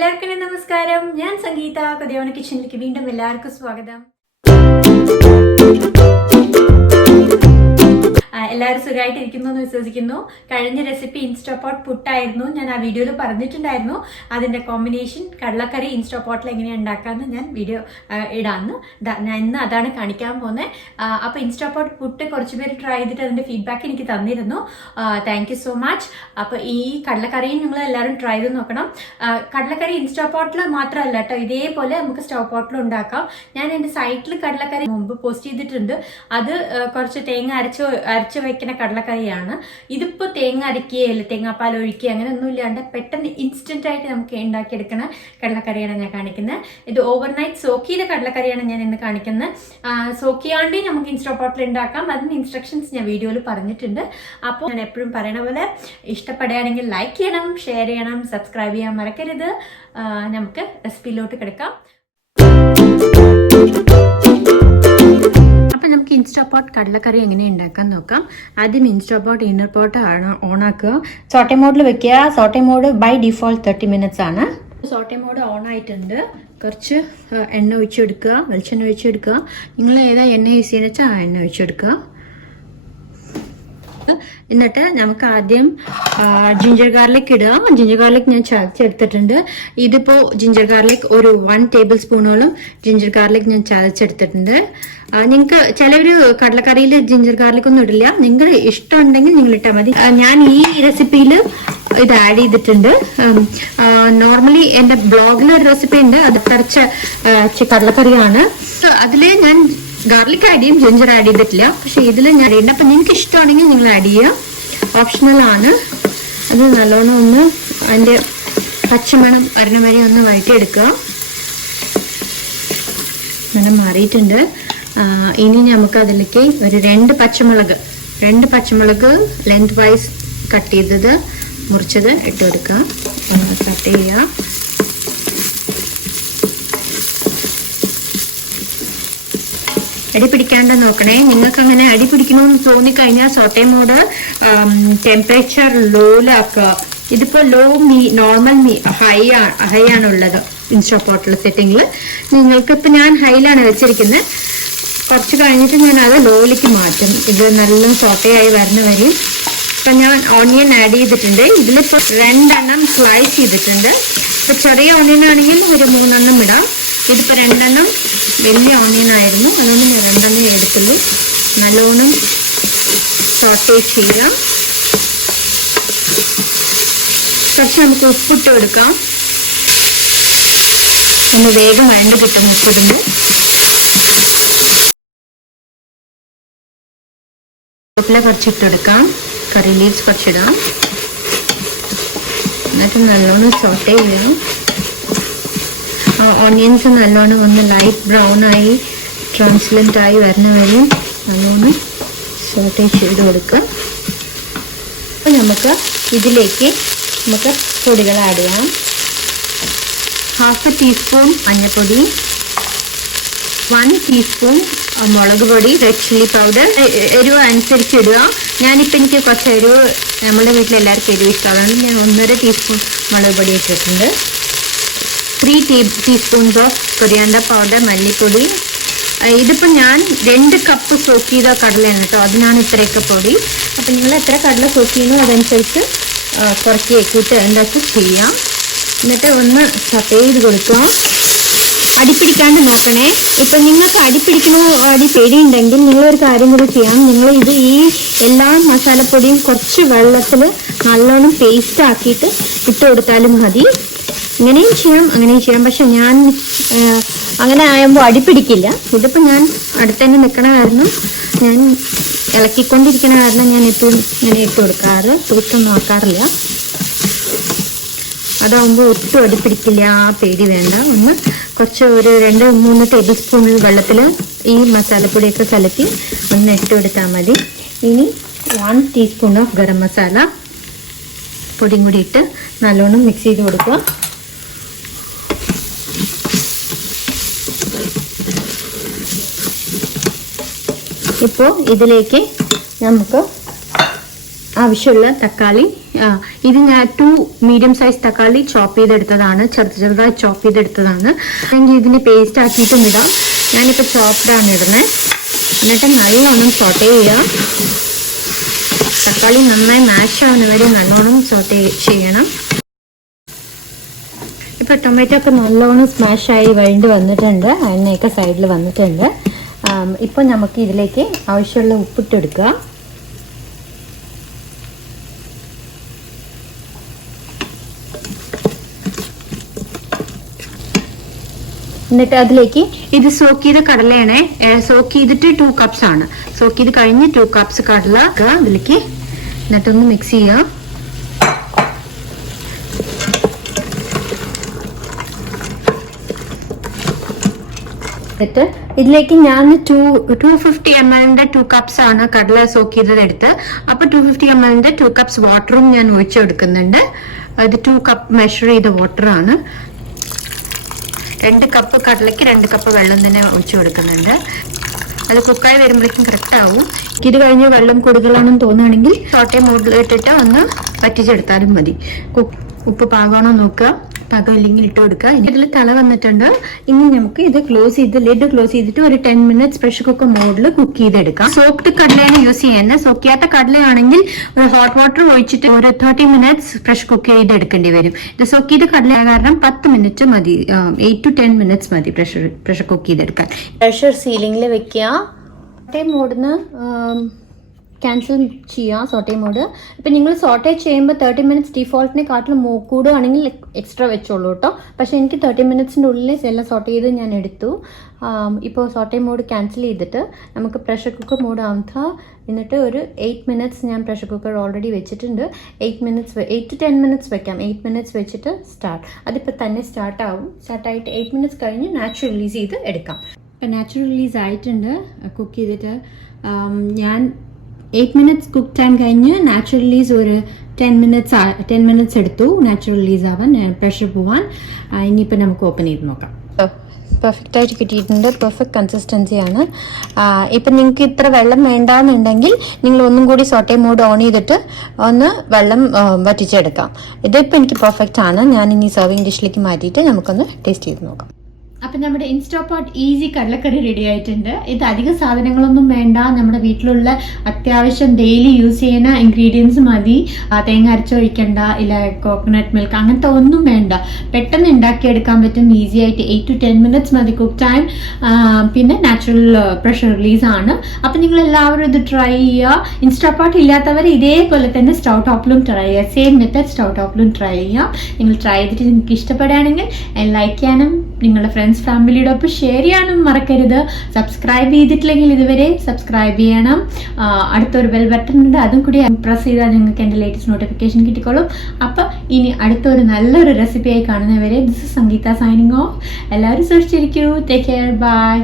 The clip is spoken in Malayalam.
എല്ലാവർക്കും നമസ്കാരം. ഞാൻ സംഗീത. കൊതിയോണ കിച്ചണിലേക്ക് വീണ്ടും എല്ലാവർക്കും സ്വാഗതം. എല്ലാവരും സുഖമായിട്ടിരിക്കുന്നു എന്ന് വിശ്വസിക്കുന്നു. കഴിഞ്ഞ റെസിപ്പി ഇൻസ്റ്റാപോട്ട് പുട്ടായിരുന്നു. ഞാൻ ആ വീഡിയോയിൽ പറഞ്ഞിട്ടുണ്ടായിരുന്നു അതിൻ്റെ കോമ്പിനേഷൻ കടലക്കറി ഇൻസ്റ്റാപോട്ടിൽ എങ്ങനെയാണ് ഉണ്ടാക്കാമെന്ന് ഞാൻ വീഡിയോ ഇടാമെന്ന്. ഞാൻ ഇന്ന് അതാണ് കാണിക്കാൻ പോകുന്നത്. അപ്പോൾ ഇൻസ്റ്റാപോട്ട് പുട്ട് കുറച്ച് പേര് ട്രൈ ചെയ്തിട്ട് അതിൻ്റെ ഫീഡ്ബാക്ക് എനിക്ക് തന്നിരുന്നു. Thank you so much. അപ്പോൾ ഈ കടലക്കറിയും നിങ്ങൾ എല്ലാവരും ട്രൈ ചെയ്ത് നോക്കണം. കടലക്കറി ഇൻസ്റ്റാപോട്ടിൽ മാത്രമല്ല കേട്ടോ, ഇതേപോലെ നമുക്ക് സ്റ്റൗ പോട്ടിലും ഉണ്ടാക്കാം. ഞാൻ എൻ്റെ സൈറ്റിൽ കടലക്കറി മുമ്പ് പോസ്റ്റ് ചെയ്തിട്ടുണ്ട്. അത് കുറച്ച് തേങ്ങ അരച്ച് വയ്ക്കുന്ന കടലക്കറിയാണ്. ഇതിപ്പോൾ തേങ്ങ അരക്കുകയില്ല, തേങ്ങാപ്പാൽ ഒഴിക്കുക അങ്ങനെയൊന്നും ഇല്ലാണ്ട് പെട്ടെന്ന് ഇൻസ്റ്റന്റ് ആയിട്ട് നമുക്ക് ഉണ്ടാക്കിയെടുക്കുന്ന കടലക്കറിയാണ് ഞാൻ കാണിക്കുന്നത്. ഇത് ഓവർനൈറ്റ് സോക്ക് ചെയ്ത കടലക്കറിയാണ് ഞാൻ ഇന്ന് കാണിക്കുന്നത്. സോക്ക് ചെയ്യാണ്ട് നമുക്ക് ഇൻസ്റ്റാപോട്ടിൽ ഉണ്ടാക്കാം. അതിന് ഇൻസ്ട്രക്ഷൻസ് ഞാൻ വീഡിയോയിൽ പറഞ്ഞിട്ടുണ്ട്. അപ്പോൾ ഞാൻ എപ്പോഴും പറയണ പോലെ ഇഷ്ടപ്പെടുകയാണെങ്കിൽ ലൈക്ക് ചെയ്യണം, ഷെയർ ചെയ്യണം, സബ്സ്ക്രൈബ് ചെയ്യാൻ മറക്കരുത്. നമുക്ക് റെസിപ്പിയിലോട്ട് കിടക്കാം. ഇൻസ്റ്റാപോട്ട് കടലക്കറി എങ്ങനെ ഉണ്ടാക്കാൻ നോക്കാം. ആദ്യം ഇൻസ്റ്റാപോട്ട് ഇന്നർ പോട്ട് ഓൺ ആക്കുക. സോട്ടെ മോഡിൽ വെക്കുക. സോട്ടെ മോഡ് ബൈ ഡിഫോൾട്ട് 30 മിനിറ്റ്സ് ആണ്. സോട്ടെ മോഡ് ഓൺ ആയിട്ടുണ്ട്. കുറച്ച് എണ്ണ ഒഴിച്ചെടുക്കുക, വെളിച്ചെണ്ണ ഒഴിച്ചെടുക്കുക. നിങ്ങൾ ഏതാ എണ്ണ യൂസ് ചെയ്യുന്ന വെച്ചാൽ ആ എണ്ണ ഒഴിച്ചെടുക്കുക. എന്നിട്ട് നമുക്ക് ആദ്യം ജിഞ്ചർ ഗാർലിക് ഇടാം. ജിഞ്ചർ ഗാർലിക് ഞാൻ ചതച്ചെടുത്തിട്ടുണ്ട്. ഇതിപ്പോ ജിഞ്ചർ ഗാർലിക് ഒരു 1 ടേബിൾ സ്പൂണോളം ജിഞ്ചർ ഗാർലിക് ഞാൻ ചതച്ചെടുത്തിട്ടുണ്ട്. നിങ്ങൾക്ക് ചിലവര് കടലക്കറിയിൽ ജിഞ്ചർ ഗാർലിക് ഒന്നും ഇടില്ല. നിങ്ങൾക്ക് ഇഷ്ടം ഉണ്ടെങ്കിൽ നിങ്ങൾ ഇട്ടാൽ മതി. ഞാൻ ഈ റെസിപ്പിയിൽ ഇത് ആഡ് ചെയ്തിട്ടുണ്ട്. നോർമലി എന്റെ ബ്ലോഗിൽ ഒരു റെസിപ്പി ഉണ്ട്, അത് പറിച്ച കടലക്കറിയാണ്. അതില് ഞാൻ ഗാർലിക് ആഡ് ചെയ്യും, ജിഞ്ചർ ആഡ് ചെയ്തിട്ടില്ല. പക്ഷെ ഇതിൽ ഞാൻ ആഡ് ചെയ്യുന്നുണ്ട്. അപ്പൊ നിങ്ങൾക്ക് ഇഷ്ടമാണെങ്കിൽ നിങ്ങൾ ആഡ് ചെയ്യുക, ഓപ്ഷണൽ ആണ്. അത് നല്ലോണം ഒന്ന് അതിന്റെ പച്ചമണം വരണ വരെ ഒന്ന് വഴറ്റിയെടുക്കുക. മണം മാറിയിട്ടുണ്ട്. ഇനി നമുക്ക് അതിലേക്ക് ഒരു 2 പച്ചമുളക് ലെങ്ത് വൈസ് കട്ട് ചെയ്തത് മുറിച്ചത് ഇട്ട് കൊടുക്കുക. കട്ട് ചെയ്യുക. അടി പിടിക്കാണ്ട് നോക്കണേ. നിങ്ങൾക്ക് അങ്ങനെ അടി പിടിക്കണമെന്ന് തോന്നിക്കഴിഞ്ഞാൽ സോട്ടെ മോഡ് ടെമ്പറേച്ചർ ലോയിലാക്കുക. ഇതിപ്പോ നോർമൽ ഹൈ ആണുള്ളത് ഇൻസ്റ്റാപോട്ടിലെ സെറ്റിംഗിൽ. നിങ്ങൾക്ക് ഇപ്പൊ ഞാൻ ഹൈയിലാണ് വെച്ചിരിക്കുന്നത്. കുറച്ച് കഴിഞ്ഞിട്ട് ഞാൻ അത് ലോയിലേക്ക് മാറ്റും. ഇത് നല്ല സോട്ടെ ആയി വരുന്ന വരെയും. ഇപ്പൊ ഞാൻ ഓണിയൻ ആഡ് ചെയ്തിട്ടുണ്ട്. ഇതിലിപ്പോ 2 എണ്ണം സ്ലൈസ് ചെയ്തിട്ടുണ്ട്. ഇപ്പൊ ചെറിയ ഓണിയൻ ആണെങ്കിൽ ഒരു 3 എണ്ണം ഇടാം. ഇതിപ്പോ 2 എണ്ണം വലിയ ഓണിയൻ ആയിരുന്നു, അതുകൊണ്ട് ഞാൻ 2 എണ്ണം എടുത്തുള്ളൂ. നല്ലോണം സോട്ടെ ചെയ്യാം. കുറച്ച് നമുക്ക് ഉപ്പിട്ട് കൊടുക്കാം. ഒന്ന് വേഗം വഴണ്ട് കിട്ടും ഉപ്പിടുന്നു. കുറച്ചിട്ട് കൊടുക്കാം. കറി ലീവ്സ് കുറച്ചിടാം. എന്നിട്ട് നല്ലോണം സോട്ടെ ചെയ്യാം. ഓണിയൻസ് നല്ലോണം ഒന്ന് ലൈറ്റ് ബ്രൗൺ ആയി ട്രാൻസ്ലന്റ് ആയി വരുന്ന വരെ നല്ലോണം സോട്ടെ ചെയ്ത് കൊടുക്കുക. അപ്പോൾ നമുക്ക് ഇതിലേക്ക് പൊടികൾ ആഡ് ചെയ്യാം. 1/2 ടീസ്പൂൺ മഞ്ഞൾപ്പൊടി, 1 ടീസ്പൂൺ മുളക് പൊടി, റെഡ് ചില്ലി പൗഡർ. എരിവ് അനുസരിച്ച് ഇടുക. ഞാനിപ്പോൾ എനിക്ക് കുറച്ച് എരിവ്, നമ്മുടെ വീട്ടിൽ എല്ലാവർക്കും എരിവ് ഇഷ്ടമാണ്, ഞാൻ 1.5 ടീസ്പൂൺ മുളക് പൊടി ഇട്ടിട്ടുണ്ട്. 3 ടീസ്പൂൺസ് ഓഫ് കൊറിയാണ്ടർ പൗഡർ, മല്ലിപ്പൊടി. ഇതിപ്പോൾ ഞാൻ 2 കപ്പ് സോക്ക് ചെയ്ത കടലയാണ് കേട്ടോ, അതിനാണ് ഇത്രയൊക്കെ പൊടി. അപ്പം നിങ്ങൾ എത്ര കടല സോക്ക് ചെയ്യുന്നു അതനുസരിച്ച് കുറച്ച് കൂട്ട് എന്താക്കി ചെയ്യാം. എന്നിട്ട് ഒന്ന് സോട്ടെ ചെയ്ത് കൊടുക്കുക. അടിപ്പിടിക്കാണ്ട് നോക്കണേ. ഇപ്പൊ നിങ്ങൾക്ക് അടി പേടിയുണ്ടെങ്കിൽ നിങ്ങളൊരു കാര്യം കൂടി ചെയ്യാം. നിങ്ങൾ ഈ എല്ലാ മസാലപ്പൊടിയും കുറച്ച് വെള്ളത്തിൽ നല്ലോണം പേസ്റ്റ് ആക്കിയിട്ട് ഇട്ട് കൊടുത്താലും മതി. ഇങ്ങനെയും ചെയ്യാം, അങ്ങനെയും ചെയ്യാം. പക്ഷെ ഞാൻ അങ്ങനെ ആകുമ്പോൾ അടിപ്പിടിക്കില്ല. ഇതിപ്പോൾ ഞാൻ അടുത്തന്നെ നിൽക്കണ കാരണം, ഞാൻ ഇളക്കിക്കൊണ്ടിരിക്കണ കാരണം ഞാൻ എപ്പോഴും ഇങ്ങനെ ഇട്ട് കൊടുക്കാറ്, തൂത്തൊന്നും ആക്കാറില്ല. അതാവുമ്പോൾ ഒട്ടും അടിപ്പിടിക്കില്ല, പേടി വേണ്ട. ഒന്ന് കുറച്ച് ഒരു 2-3 ടേബിൾ സ്പൂൺ വെള്ളത്തിൽ ഈ മസാലപ്പൊടിയൊക്കെ കലക്കി ഒന്ന് ഇട്ട് കൊടുത്താൽ മതി. ഇനി 1 ടീസ്പൂൺ ഓഫ് ഗരം മസാല പൊടിയും കൂടി ഇട്ട് നല്ലോണം മിക്സ് ചെയ്ത് കൊടുക്കുക. ഇപ്പോൾ ഇതിലേക്ക് നമുക്ക് ആവശ്യമുള്ള തക്കാളി, ഇത് ഞാൻ 2 മീഡിയം സൈസ് തക്കാളി ചോപ്പ് ചെയ്തെടുത്തതാണ്, ചെറുതായി ചോപ്പ് ചെയ്തെടുത്തതാണ്. അല്ലെങ്കിൽ ഇതിന് പേസ്റ്റ് ആക്കിയിട്ടും ഇടാം. ഞാനിപ്പോൾ ചോപ്ഡാണ് ഇടുന്നത്. എന്നിട്ട് നല്ലോണം സോട്ടേ ചെയ്യുക. തക്കാളി നന്നായി മാഷ് ആവുന്ന വരെ നല്ലോണം സോട്ടേ ചെയ്യണം. ഇപ്പോൾ ടൊമാറ്റോ ഒക്കെ നല്ലോണം സ്മാഷായി വഴണ്ട് വന്നിട്ടുണ്ട്, എണ്ണയൊക്കെ സൈഡിൽ വന്നിട്ടുണ്ട്. ഇപ്പോൾ നമുക്ക് ഇതിലേക്ക് ആവശ്യമുള്ള ഉപ്പിട്ടെടുക്കുക. എന്നിട്ട് അതിലേക്ക് ഇത് സോക്ക് ചെയ്ത കടലയാണ്, സോക്ക് ചെയ്തിട്ട് 2 കപ്സ് ആണ്. സോക്ക് ചെയ്ത് കഴിഞ്ഞ് 2 കപ്സ് കടല അതിലേക്ക് എന്നിട്ടൊന്ന് മിക്സ് ചെയ്യുക. എന്നിട്ട് ഇതിലേക്ക് ഞാൻ 250 ml 2 കപ്സ് ആണ് കടല സോക്ക് ചെയ്തത് എടുത്ത്. അപ്പൊ 250 ml 2 കപ്സ് വാട്ടറും ഞാൻ ഒഴിച്ചെടുക്കുന്നുണ്ട്. അത് 2 കപ്പ് മെഷർ ചെയ്ത വാട്ടറാണ്. 2 കപ്പ് കടലയ്ക്ക് 2 കപ്പ് വെള്ളം തന്നെ ഒഴിച്ചു കൊടുക്കുന്നുണ്ട്. അത് കുക്കായി വരുമ്പോഴേക്കും കറക്റ്റ് ആവും. ഇത് കഴിഞ്ഞ് വെള്ളം കൂടുതലാണെന്ന് തോന്നുകയാണെങ്കിൽ സോട്ടേ മോഡിൽ ഇട്ടിട്ട് ഒന്ന് വറ്റിച്ചെടുത്താലും മതി. ഉപ്പ് പാകമാണോ നോക്കുക, പാകമില്ലെങ്കിൽ ഇട്ട് കൊടുക്കുക. ഇതിൽ തല വന്നിട്ടുണ്ട്. ഇനി നമുക്ക് ഇത് ക്ലോസ് ചെയ്ത് ലിഡ് ക്ലോസ് ചെയ്തിട്ട് ഒരു 10 മിനിറ്റ്സ് പ്രഷർ കുക്കർ മോഡിൽ കുക്ക് ചെയ്തെടുക്കാം. സോക്ഡ് കടലയാണ് യൂസ് ചെയ്യുന്നത്. സോക്ക് ചെയ്യാത്ത കടലയാണെങ്കിൽ ഒരു ഹോട്ട് വാട്ടർ ഒഴിച്ചിട്ട് ഒരു 30 മിനിറ്റ്സ് പ്രഷർ കുക്ക് ചെയ്തെടുക്കേണ്ടി വരും. ഇത് സോക്ക് ചെയ്ത കടല കാരണം 10 മിനിറ്റ് മതി, 8 to 10 മിനിറ്റ്സ് മതി പ്രഷർ കുക്ക് ചെയ്തെടുക്കാൻ. പ്രഷർ സീലിംഗിൽ വെക്കുക. മോഡിന് ക്യാൻസൽ ചെയ്യാം സോട്ടേ മോഡ്. ഇപ്പം നിങ്ങൾ സോട്ടേ ചെയ്യുമ്പോൾ 30 മിനിറ്റ്സ് ഡിഫോൾട്ടിനെക്കാട്ടിലും കൂടുകയാണെങ്കിൽ എക്സ്ട്രാ വെച്ചോളൂ കേട്ടോ. പക്ഷെ എനിക്ക് 30 മിനിറ്റ്സിൻ്റെ ഉള്ളിൽ എല്ലാം സോട്ട് ചെയ്ത് ഞാൻ എടുത്തു. ഇപ്പോൾ സോട്ടേ മോഡ് ക്യാൻസൽ ചെയ്തിട്ട് നമുക്ക് പ്രഷർ കുക്കർ മോഡ് ആവുക. എന്നിട്ട് ഒരു 8 മിനിറ്റ്സ് ഞാൻ പ്രഷർ കുക്കർ ഓൾറെഡി വെച്ചിട്ടുണ്ട്. 8 to 10 മിനിറ്റ്സ് വെക്കാം. 8 മിനിറ്റ്സ് വെച്ചിട്ട് സ്റ്റാർട്ട്. അതിപ്പോൾ തന്നെ സ്റ്റാർട്ടാവും. സ്റ്റാർട്ടായിട്ട് 8 മിനിറ്റ്സ് കഴിഞ്ഞ് നാച്ചുറൽ റിലീസ് ചെയ്ത് എടുക്കാം. ഇപ്പം നാച്ചുറൽ റിലീസ് ആയിട്ടുണ്ട് കുക്ക് ചെയ്തിട്ട്. ഞാൻ 8 മിനിറ്റ്സ് കുക്ക് ടൈം കഴിഞ്ഞ് നാച്ചുറൽ റിലീസ് ഒരു 10 മിനിറ്റ്സ് എടുത്തു നാച്ചുറൽ റിലീസ് ആവാൻ, പ്രഷർ പോവാൻ. ഇനിയിപ്പോൾ നമുക്ക് ഓപ്പൺ ചെയ്ത് നോക്കാം. പെർഫെക്റ്റ് ആയിട്ട് കിട്ടിയിട്ടുണ്ട്. പെർഫെക്റ്റ് കൺസിസ്റ്റൻസിയാണ്. ഇപ്പം നിങ്ങൾക്ക് ഇത്ര വെള്ളം വേണ്ടാന്നുണ്ടെങ്കിൽ നിങ്ങൾ ഒന്നും കൂടി സോട്ടേ മോഡ് ഓൺ ചെയ്തിട്ട് ഒന്ന് വെള്ളം വറ്റിച്ചെടുക്കാം. ഇതിപ്പോൾ എനിക്ക് പെർഫെക്റ്റ് ആണ്. ഞാൻ ഇനി സർവിങ് ഡിഷിലേക്ക് മാറ്റിയിട്ട് നമുക്കൊന്ന് ടേസ്റ്റ് ചെയ്ത് നോക്കാം. അപ്പം നമ്മുടെ ഇൻസ്റ്റാപോട്ട് ഈസി കടലക്കറി റെഡി ആയിട്ടുണ്ട്. ഇത് അധിക സാധനങ്ങളൊന്നും വേണ്ട. നമ്മുടെ വീട്ടിലുള്ള അത്യാവശ്യം ഡെയിലി യൂസ് ചെയ്യുന്ന ഇൻഗ്രീഡിയൻസ് മതി. തേങ്ങ അരച്ചൊഴിക്കണ്ട, ഇല്ല കോക്കനട്ട് മിൽക്ക്, അങ്ങനത്തെ ഒന്നും വേണ്ട. പെട്ടെന്ന് ഉണ്ടാക്കിയെടുക്കാൻ പറ്റും ഈസി ആയിട്ട്. 8 to 10 മിനിറ്റ്സ് മതി കുക്ക് ടൈം. പിന്നെ നാച്ചുറൽ പ്രഷർ റിലീസ് ആണ്. അപ്പം നിങ്ങൾ എല്ലാവരും ഇത് ട്രൈ ചെയ്യുക. ഇൻസ്റ്റാപോട്ട് ഇല്ലാത്തവർ ഇതേപോലെ തന്നെ സ്റ്റൗ ടോപ്പിലും ട്രൈ ചെയ്യുക. സെയിം മെത്തേഡ് സ്റ്റൗ ടോപ്പിലും ട്രൈ ചെയ്യുക. നിങ്ങൾ ട്രൈ ചെയ്തിട്ട് നിങ്ങൾക്ക് ഇഷ്ടപ്പെടുകയാണെങ്കിൽ ലൈക്ക് ചെയ്യാനും നിങ്ങളുടെ ഫ്രണ്ട്സ് ഫാമിലിയുടെ ഒപ്പം ഷെയർ ചെയ്യാനും മറക്കരുത്. സബ്സ്ക്രൈബ് ചെയ്തിട്ടില്ലെങ്കിൽ ഇതുവരെ സബ്സ്ക്രൈബ് ചെയ്യണം. അടുത്തൊരു ബെൽ ബട്ടൺ ഉണ്ട്, അതും കൂടി പ്രസ് ചെയ്താൽ നിങ്ങൾക്ക് എൻ്റെ ലേറ്റസ്റ്റ് നോട്ടിഫിക്കേഷൻ കിട്ടിക്കോളും. അപ്പം ഇനി അടുത്തൊരു നല്ലൊരു റെസിപ്പിയായി കാണുന്നവരെ this is Sangeetha signing off. എല്ലാവരും സൂക്ഷിച്ചിരിക്കൂ. Take care. ബൈ.